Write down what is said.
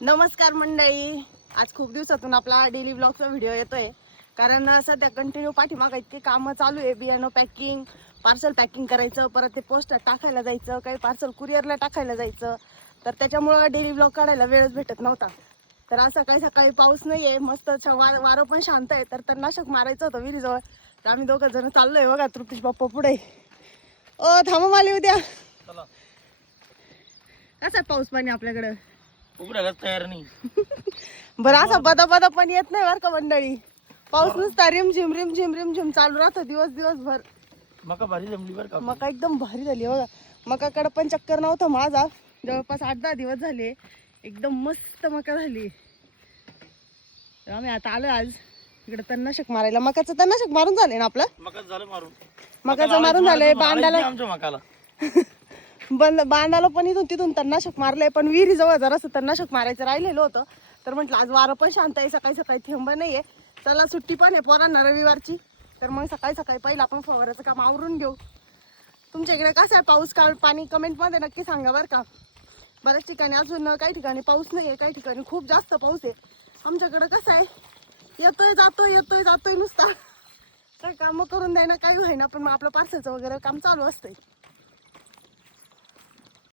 नमस्कार मंडळी, आज खूप दिवसातून आपला डेली ब्लॉगचा व्हिडिओ येतोय. कारण सध्या कंटिन्यू पाठीमागं इतके कामं चालू आहे. बियाणं पॅकिंग, पार्सल पॅकिंग करायचं, परत ते पोस्टर टाकायला जायचं, काही पार्सल कुरिअरला टाकायला जायचं. तर त्याच्यामुळं डेली ब्लॉग काढायला वेळच भेटत नव्हता. तर आज सकाळी सकाळी पाऊस नाही आहे, मस्त वारं पण शांत आहे. तर तणनाशक मारायचं होतं विहिरीजवळ. तर आम्ही दोघं जण चाललोय बघा, तृप्तीश बाप्पा पुढे. ओ थांबा, माली उद्या कसा पाऊस पाणी आपल्याकडं उघडायला तयार नाही. बरं, असा बदा बदा पण येत नाही बरं का मंडळी. पाऊस नुसता रिमझिम रिमझिम रिमझिम चालू राहतो दिवसभर. मका भारी जमली बरं का. मका एकदम भारी झाली बघा. मकाकडे पण चक्कर नव्हतं माझा, जवळपास 8-10 दिवस झाले. एकदम मस्त मका झाली. तर आम्ही आता आलो आज इकडे तणनाशक मारायला. मकाचं तणनाशक मारून झालंय ना आपलं. मकाच झालं मारून. मकाचं मारून झालंय. बांधाला आमच्या मकाला. बांधाला पण इथून तिथून तणनाशक मारलंय, पण विहिरी जवळ जरासं तणनाशक मारायचं राहिलेलं होतं. तर म्हटलं आज वारं पण शांत आहे, सकाळी सकाळी थेंब नाहीये, चला सुट्टी पण आहे पोरांना रविवारची. तर मग सकाळी सकाळी पहिलं आपण फवाराचं काम आवरून घेऊ. तुमच्या इकडे कसं आहे पाऊस पाणी कमेंटमध्ये नक्की सांगा बरं का. बऱ्याच ठिकाणी अजून काही ठिकाणी पाऊस नाही आहे, काही ठिकाणी खूप जास्त पाऊस आहे. आमच्याकडे कसं आहे, येतोय जातोय नुसता. काय कामं करून द्यायना काही होईना, पण मग आपलं पार्सलचं वगैरे काम चालू असतंय.